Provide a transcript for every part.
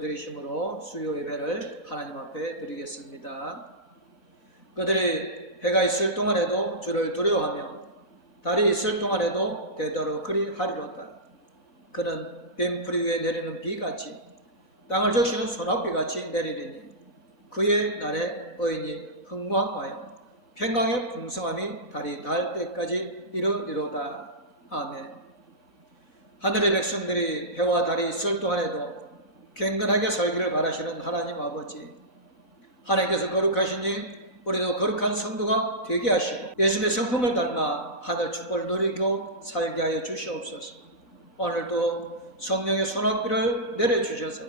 기도드리심으로 수요 예배를 하나님 앞에 드리겠습니다. 그들이 해가 있을 동안에도 주를 두려워하며 달이 있을 동안에도 되도록 그리하리로다. 그는 뱀풀이 위에 내리는 비같이 땅을 적시는 소낙비같이 내리리니 그의 날에 의인이 흥왕하여 평강의 풍성함이 달이 닿을 때까지 이르리로다. 아멘. 하늘의 백성들이 해와 달이 있을 동안에도 경건하게 살기를 바라시는 하나님 아버지, 하나님께서 거룩하시니 우리도 거룩한 성도가 되게 하시고 예수님의 성품을 닮아 하늘 축복을 누리고 살게 하여 주시옵소서. 오늘도 성령의 소낙비를 내려주셔서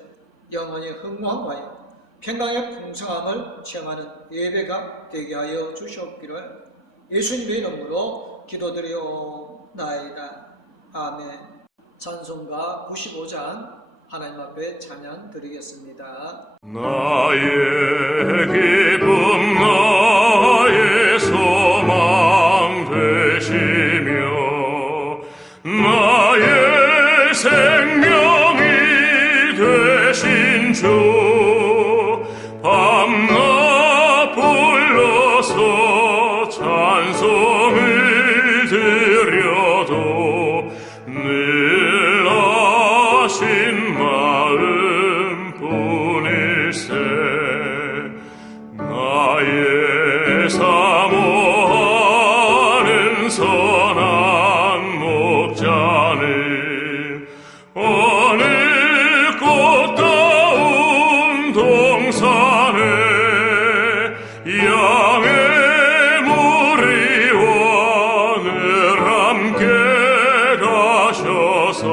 영원히 흥왕하여 평강의 풍성함을 체험하는 예배가 되게 하여 주시옵기를 예수님의 이름으로 기도드리옵나이다. 아멘. 찬송가 95장 하나님 앞에 찬양 드리겠습니다. 나의 기쁨 나의 소망 되시며 나의 생명이 되신 주 밤낮 불러서 찬송을 드려도 늘 아신 마음 뿐일세. 나의 사모하는 선한 목자는 어느 꽃다운 동산에 양의 무리와 늘 함께 가셔서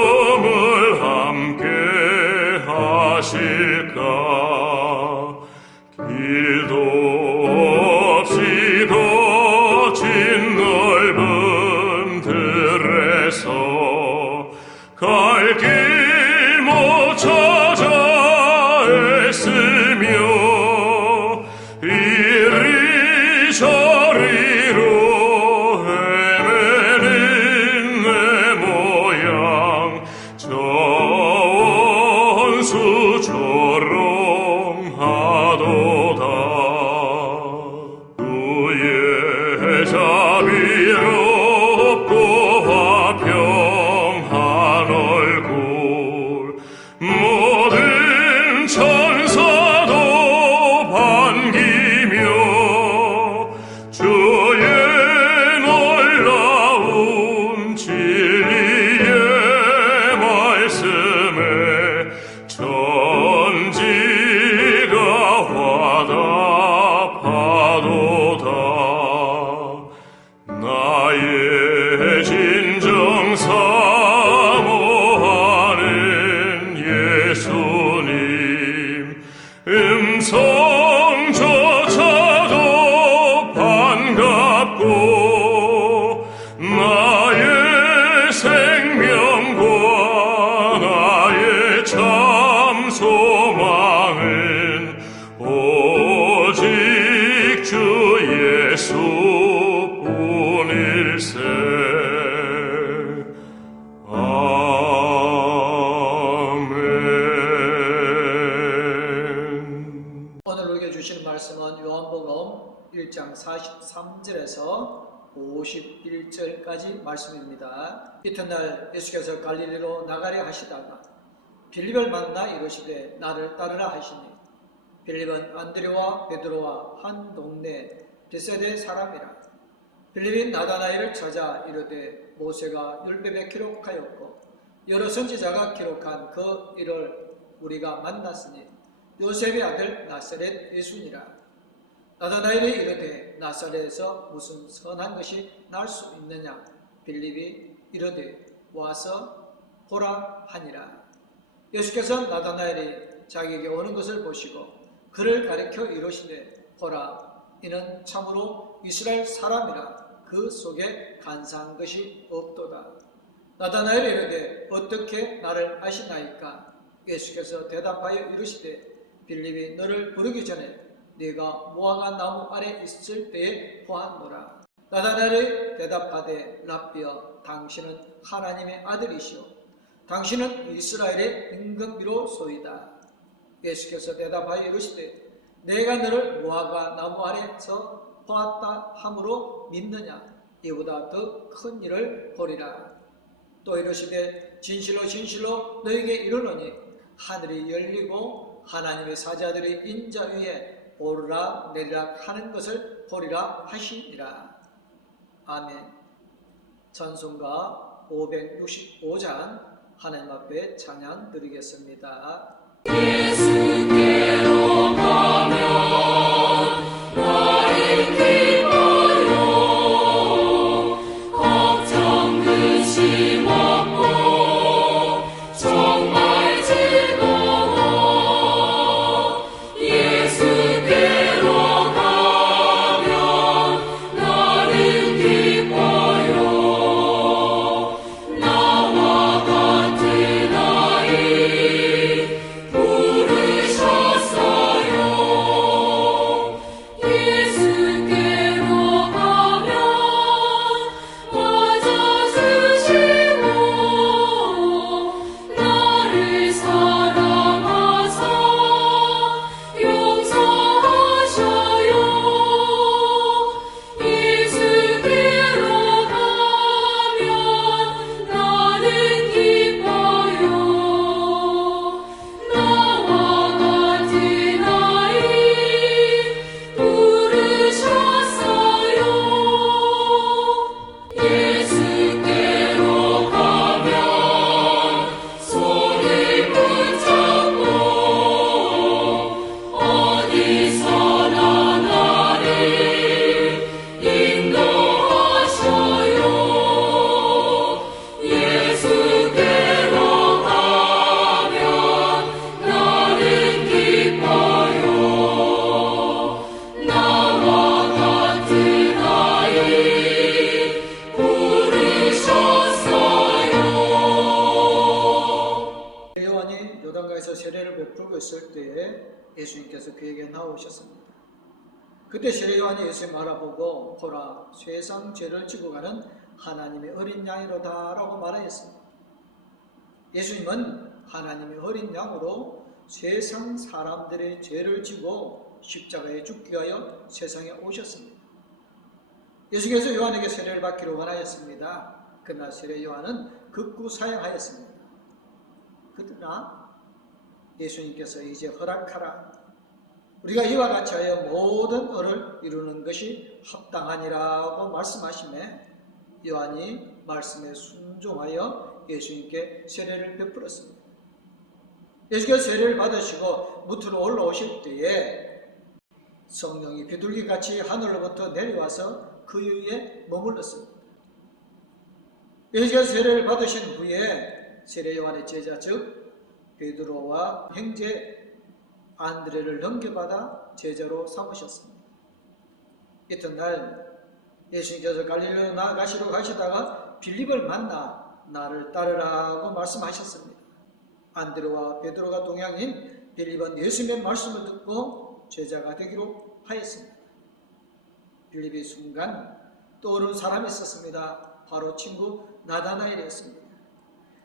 기쁨을 함께 하실까. 길도 없이 거친 넓은 들에서 갈 길 못 찾아 애쓰며 이리 저리로 헤매는 내 모양 저 원수처럼 하도다. 주의 자비롭고 화평한 얼굴 모든 천사도 반기며 주의 놀라운 진리의 말씀에 천지가 화답하도다. 나의 진정 사모하는 예수님 음성조차도 반갑고 나의 생명과 나의 참 소망은 오직 주 예수뿐일세. 오늘 우리에게 주시는 말씀은 요한복음 1장 43절에서 51절까지 말씀입니다. 이튿날 예수께서 갈릴리로 나가려 하시다가 빌립을 만나 이르시되 나를 따르라 하시니 빌립은 안드레와 베드로와 한 동네 베세대 사람이라. 빌립이 나다나엘을 찾아 이르되 모세가 율법에 기록하였고 여러 선지자가 기록한 그 일을 우리가 만났으니 요셉의 아들 나사렛 예수니라. 나다나엘이 이르되 나사렛에서 무슨 선한 것이 날 수 있느냐. 빌립이 이르되 와서 보라 하니라. 예수께서 나다나엘이 자기에게 오는 것을 보시고 그를 가리켜 이르시되 보라 이는 참으로 이스라엘 사람이라. 그 속에 간사한 것이 없도다. 나다나엘이 이르되 어떻게 나를 아시나이까. 예수께서 대답하여 이르시되 빌립이 너를 부르기 전에 네가 무화과 나무 아래 있을 때에 보았노라. 나다나엘이 대답하되 랍비여 당신은 하나님의 아들이시오 당신은 이스라엘의 임금이로소이다. 예수께서 대답하여 이르시되 내가 너를 무화과 나무 아래서 보았다 함으로 믿느냐? 이보다 더 큰 일을 보리라. 또 이르시되 진실로 진실로 너에게 이르노니 하늘이 열리고 하나님의 사자들이 인자 위에 오르락 내리락 하는 것을 보리라 하시니라. 아멘. 찬송가 565장 하나님 앞에 찬양 드리겠습니다. 예수께로 가면 나를 기뻐요. 걱정 근심 없고 정말 즐거워. 예수께로 가면 나를 기뻐요. 나와 같은 아이 부르셨어요. 예수께로 가면 맞아주시고 나를 사랑하사 용서하셔요. 예수께로 가면 나는 기뻐요. 나와 같은 아이 부르셨어요. 예수께로 가면 손을 붙잡고 어디서나 나를 인도하셔요. 예수께로 가면 나는 기뻐요. 나와 같은 아이 부르셨어요. 요한이 요단강에서 세례를 베풀고 있을 때에 예수님께서 그에게 나오셨습니다. 그때 세례 요한이 예수님 알아보고 보라 세상 죄를 지고 가는 하나님의 어린 양이로다 라고 말하였습니다. 예수님은 하나님의 어린 양으로 세상 사람들의 죄를 지고 십자가에 죽기 위하여 세상에 오셨습니다. 예수께서 요한에게 세례를 받기로 원하였습니다. 그러나 세례 요한은 극구 사양하였습니다. 그러나 예수님께서 이제 허락하라. 우리가 이와 같이 하여 모든 을을 이루는 것이 합당하니라고 말씀하시매 요한이 말씀에 순종하여 예수님께 세례를 베풀었습니다. 예수께서 세례를 받으시고 무트로 올라오실 때에 성령이 비둘기같이 하늘로부터 내려와서 그 위에 머물렀습니다. 예수께서 세례를 받으신 후에 세례 요한의 제자 즉 베드로와 형제 안드레를 넘겨받아 제자로 삼으셨습니다. 이튿날 예수님께서 갈릴리로 나아가시러 가시다가 빌립을 만나 나를 따르라고 말씀하셨습니다. 안드레와 베드로가 동양인 빌립은 예수님의 말씀을 듣고 제자가 되기로 하였습니다. 빌립이 순간 떠오른 사람이 있었습니다. 바로 친구 나다나엘이었습니다.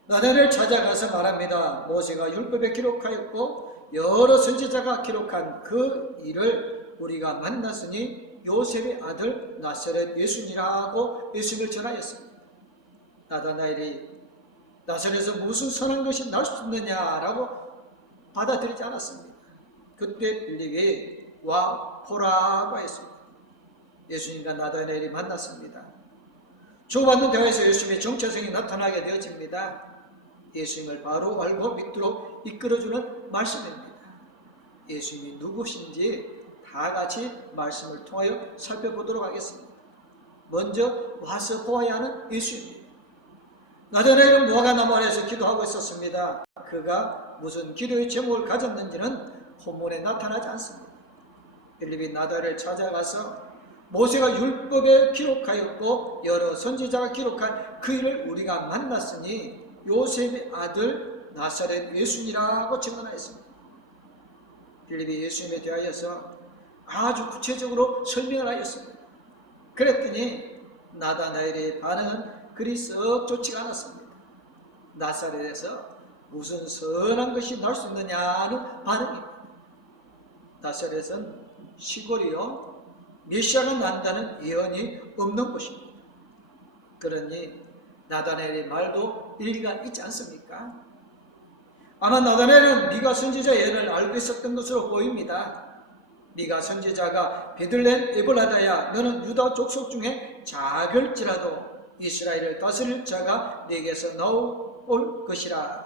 나다나엘을 찾아가서 말합니다. 모세가 율법에 기록하였고 여러 선지자가 기록한 그 일을 우리가 만났으니 요셉의 아들 나사렛 예수니라고 예수님을 전하였습니다. 나다나엘이 나사렛에서 무슨 선한 것이 날 수 있느냐라고 받아들이지 않았습니다. 그때 빌립이 와 보라고 했습니다. 예수님과 나다나엘이 만났습니다. 주고받는 대화에서 예수님의 정체성이 나타나게 되어집니다. 예수님을 바로 알고 믿도록 이끌어주는 말씀입니다. 예수님이 누구신지 다 같이 말씀을 통하여 살펴보도록 하겠습니다. 먼저 와서 보아야 하는 예수입니다. 나다나엘은 무화과 나무 아래에서 기도하고 있었습니다. 그가 무슨 기도의 제목을 가졌는지는 본문에 나타나지 않습니다. 빌립이 나다나엘을 찾아가서 모세가 율법에 기록하였고 여러 선지자가 기록한 그 일을 우리가 만났으니 요셉의 아들 나사렛 예수니라고 증언하였습니다. 빌립이 예수님에 대하여서 아주 구체적으로 설명을 하였습니다. 그랬더니 나다나엘의 반응은 그리 썩 좋지가 않았습니다. 나사렛에서 무슨 선한 것이 날 수 있느냐는 반응입니다. 나사렛은 시골이요, 메시아가 난다는 예언이 없는 곳입니다. 그러니 나다나엘의 말도 일리가 있지 않습니까? 아마 나다나엘은 미가 선지자 예언을 알고 있었던 것으로 보입니다. 미가 선지자가 베들레헴 에볼라다야, 너는 유다 족속 중에 작을지라도 이스라엘을 다스릴 자가 네게서 나올 것이라.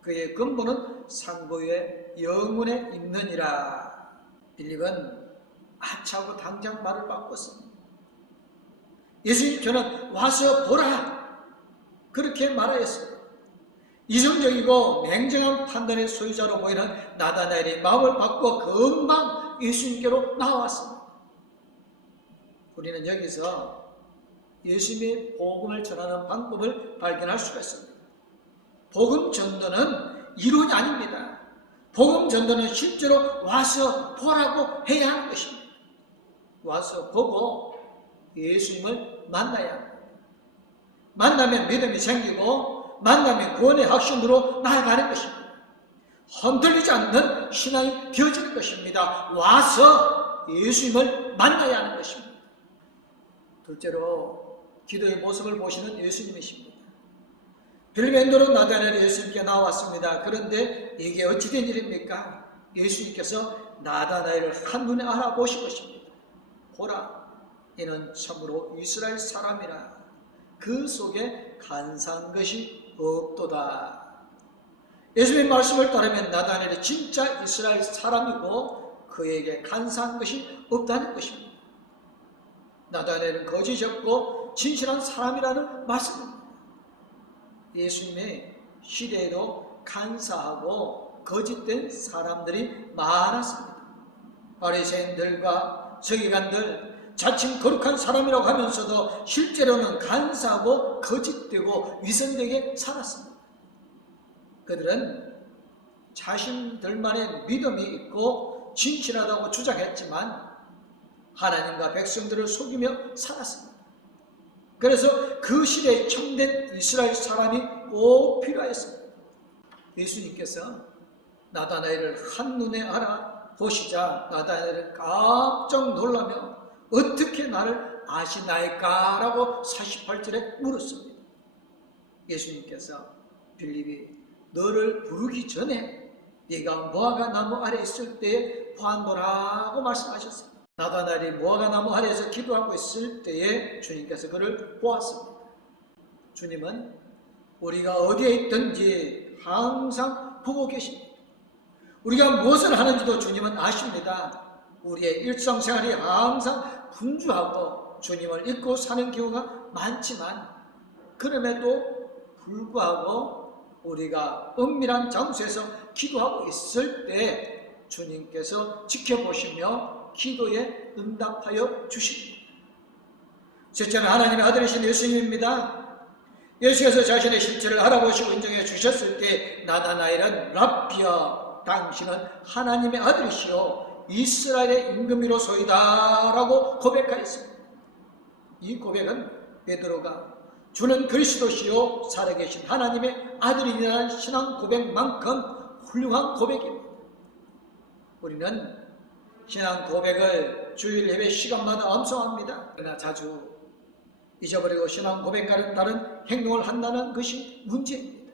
그의 근본은 상고의 영혼에 있느니라. 빌립은 아차하고 당장 말을 바꿨습니다. 예수님께는 와서 보라, 그렇게 말하였습니다. 이성적이고 냉정한 판단의 소유자로 보이는 나다나엘이 마음을 바꿔 금방 예수님께로 나왔습니다. 우리는 여기서 예수님의 복음을 전하는 방법을 발견할 수가 있습니다. 복음 전도는 이론이 아닙니다. 복음 전도는 실제로 와서 보라고 해야 하는 것입니다. 와서 보고 예수님을 만나야 합니다. 만나면 믿음이 생기고 만나면 구원의 확신으로 나아가는 것입니다. 흔들리지 않는 신앙이 되어지는 것입니다. 와서 예수님을 만나야 하는 것입니다. 둘째로 기도의 모습을 보시는 예수님이십니다. 빌립엔도로 나다나엘이 예수님께 나왔습니다. 그런데 이게 어찌된 일입니까? 예수님께서 나다나엘을 한눈에 알아보신 것입니다. 보라, 이는 참으로 이스라엘 사람이라. 그 속에 간사한 것이 없도다. 예수님의 말씀을 따르면 나다나엘이 진짜 이스라엘 사람이고 그에게 간사한 것이 없다는 것입니다. 나다나엘은 거짓이 없고 진실한 사람이라는 말씀입니다. 예수님의 시대에도 간사하고 거짓된 사람들이 많았습니다. 바리새인들과 서기관들, 자칭 거룩한 사람이라고 하면서도 실제로는 간사하고 거짓되고 위선되게 살았습니다. 그들은 자신들만의 믿음이 있고 진실하다고 주장했지만 하나님과 백성들을 속이며 살았습니다. 그래서 그 시대에 참된 이스라엘 사람이 꼭 필요했습니다. 예수님께서 나다나엘을 한눈에 알아보시자 나다나엘은 깜짝 놀라며 어떻게 나를 아시나이까? 라고 48절에 물었습니다. 예수님께서 빌립이 너를 부르기 전에 네가 무화과 나무 아래 있을 때에 보았노라고 말씀하셨습니다. 나다나엘이 무화과 나무 아래에서 기도하고 있을 때에 주님께서 그를 보았습니다. 주님은 우리가 어디에 있든지 항상 보고 계십니다. 우리가 무엇을 하는지도 주님은 아십니다. 우리의 일상생활이 항상 분주하고 주님을 잊고 사는 경우가 많지만 그럼에도 불구하고 우리가 은밀한 장소에서 기도하고 있을 때 주님께서 지켜보시며 기도에 응답하여 주십니다. 셋째는 하나님의 아들이신 예수님입니다. 예수께서 자신의 실체를 알아보시고 인정해 주셨을 때 나다나엘은 랍비야, 당신은 하나님의 아들이시오 이스라엘의 임금이로소이다 라고 고백하였습니다. 이 고백은 베드로가 주는 그리스도시요 살아계신 하나님의 아들이라는 신앙 고백만큼 훌륭한 고백입니다. 우리는 신앙 고백을 주일 예배 시간마다 암송합니다. 그러나 자주 잊어버리고 신앙 고백과는 다른 행동을 한다는 것이 문제입니다.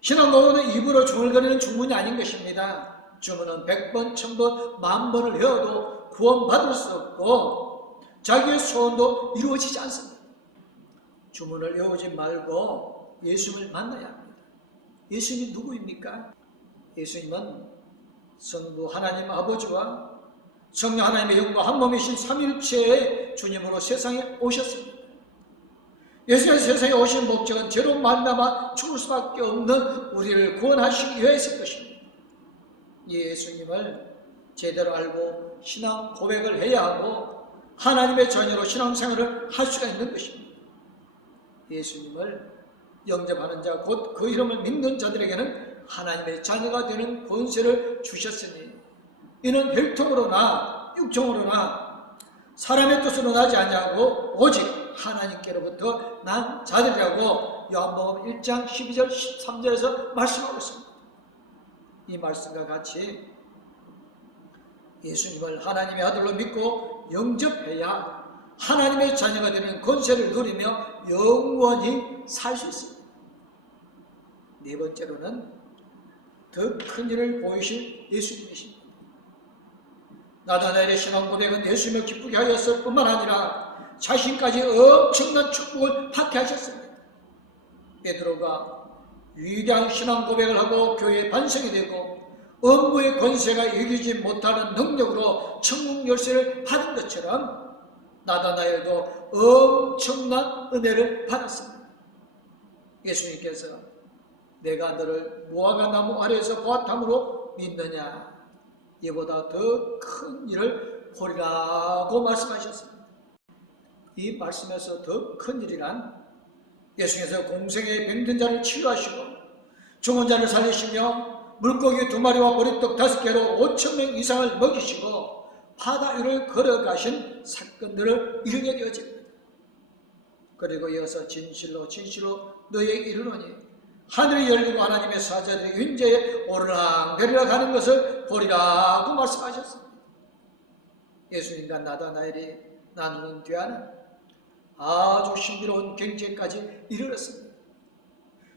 신앙 고백은 입으로 중얼거리는 주문이 아닌 것입니다. 주문은 100번, 1000번, 10,000번을 외워도 구원받을 수 없고 자기의 소원도 이루어지지 않습니다. 주문을 외우지 말고 예수님을 만나야 합니다. 예수님이 누구입니까? 예수님은 성부 하나님 아버지와 성령 하나님의 영과 한 몸이신 삼일체의 주님으로 세상에 오셨습니다. 예수님이 세상에 오신 목적은 죄로 만나마 죽을 수밖에 없는 우리를 구원하시기 위해서일 것입니다. 예수님을 제대로 알고 신앙 고백을 해야 하고 하나님의 자녀로 신앙생활을 할 수가 있는 것입니다. 예수님을 영접하는 자, 곧 그 이름을 믿는 자들에게는 하나님의 자녀가 되는 권세를 주셨으니 이는 혈통으로나 육정으로나 사람의 뜻으로 나지 아니하고 오직 하나님께로부터 난 자들이라고 요한복음 1장 12절 13절에서 말씀하고 있습니다. 이 말씀과 같이 예수님을 하나님의 아들로 믿고 영접해야 하나님의 자녀가 되는 권세를 누리며 영원히 살 수 있습니다. 네 번째로는 더 큰 일을 보이실 예수님이십니다. 나다나엘의 신앙 고백은 예수님을 기쁘게 하였을 뿐만 아니라 자신까지 엄청난 축복을 받게 하셨습니다. 베드로가 위대한 신앙 고백을 하고 교회의 반석이 되고 음부의 권세가 이기지 못하는 능력으로 천국 열쇠를 받은 것처럼 나다나엘도 엄청난 은혜를 받았습니다. 예수님께서 내가 너를 무화과 나무 아래에서 보았다므로 믿느냐? 이보다 더 큰 일을 보리라고 말씀하셨습니다. 이 말씀에서 더 큰 일이란 예수께서 공생의 병든 자를 치유하시고 죽은 자를 살리시며 물고기 2마리와 보리떡 5개로 5,000명 이상을 먹이시고 바다 위를 걸어가신 사건들을 이루게 되어집니다. 그리고 이어서 진실로 진실로 너희에게 이르노니 하늘이 열리고 하나님의 사자들이云제에 오르락내리락 하는 것을 보리라고 말씀하셨습니다. 예수님과 나다나엘이 나누는 대화는 아주 신비로운 경지까지 이르렀습니다.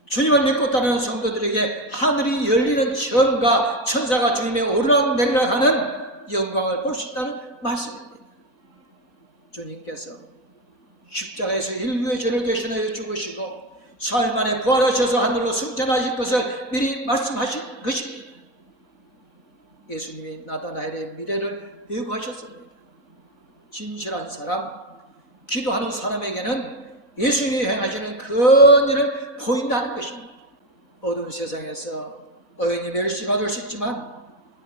주님을 믿고 따르는 성도들에게 하늘이 열리는 처음과 천사가 주님의 오르락내리락 하는 영광을 볼 수 있다는 말씀입니다. 주님께서 십자가에서 인류의 죄를 대신하여 죽으시고 사흘 만에 부활하셔서 하늘로 승천하실 것을 미리 말씀하신 것입니다. 예수님이 나다나엘의 미래를 예고하셨습니다. 진실한 사람, 기도하는 사람에게는 예수님이 행하시는 큰 일을 보인다는 것입니다. 어두운 세상에서 의인이 멸시받을 수 있지만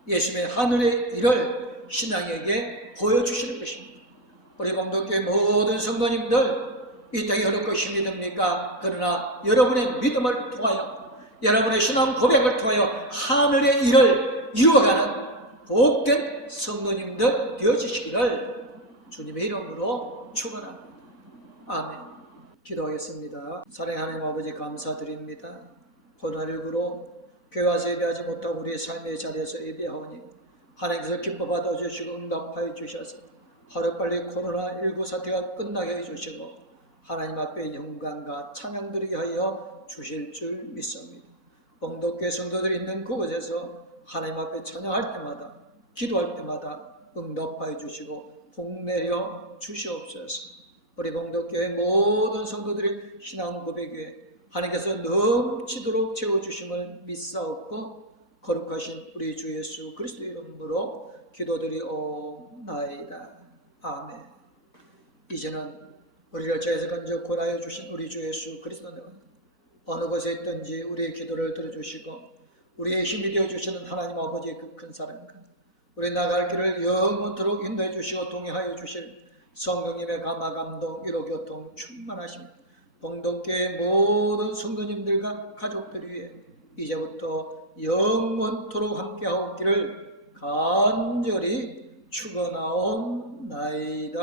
예수님의 하늘의 일을 신앙에게 보여주시는 것입니다. 우리 봉독교회 모든 성도님들 이 땅이 어렵고 힘이 듭니까? 그러나 여러분의 믿음을 통하여 여러분의 신앙 고백을 통하여 하늘의 일을 이루어가는 복된 성도님들 되어주시기를 주님의 이름으로 축원합니다. 아멘. 기도하겠습니다. 사랑하는 하나님 아버지 감사드립니다. 코로나19로 교회와서 예배하지 못하고 우리의 삶의 자리에서 예배하오니 하나님께서 기뻐 받아주시고 응답하여 주셔서 하루빨리 코로나19 사태가 끝나게 해주시고 하나님 앞에 영광과 찬양드리게 하여 주실 줄 믿습니다. 봉독교회 성도들이 있는 그곳에서 하나님 앞에 찬양할 때마다 기도할 때마다 응답하여 주시고 복내려 주시옵소서. 우리 봉독교회 모든 성도들의 신앙 고백에 하나님께서 넘치도록 채워주심을 믿사옵고 거룩하신 우리 주 예수 그리스도의 이름으로 기도드리옵나이다. 아멘. 이제는 우리를 죄에서 건져 하여 주신 우리 주 예수 그리스도는 어느 곳에 있든지 우리의 기도를 들어주시고 우리의 힘이 되어주시는 하나님 아버지의 그 큰 사랑과 우리 나갈 길을 영원토록 인도해 주시고 동행하여 주실 성령님의 감화 감동 위로 교통 충만하심 봉독교회 모든 성도님들과 가족들 위해 이제부터 영원토록 함께하옵기를 간절히 축원하옵나이다.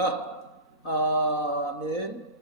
아멘.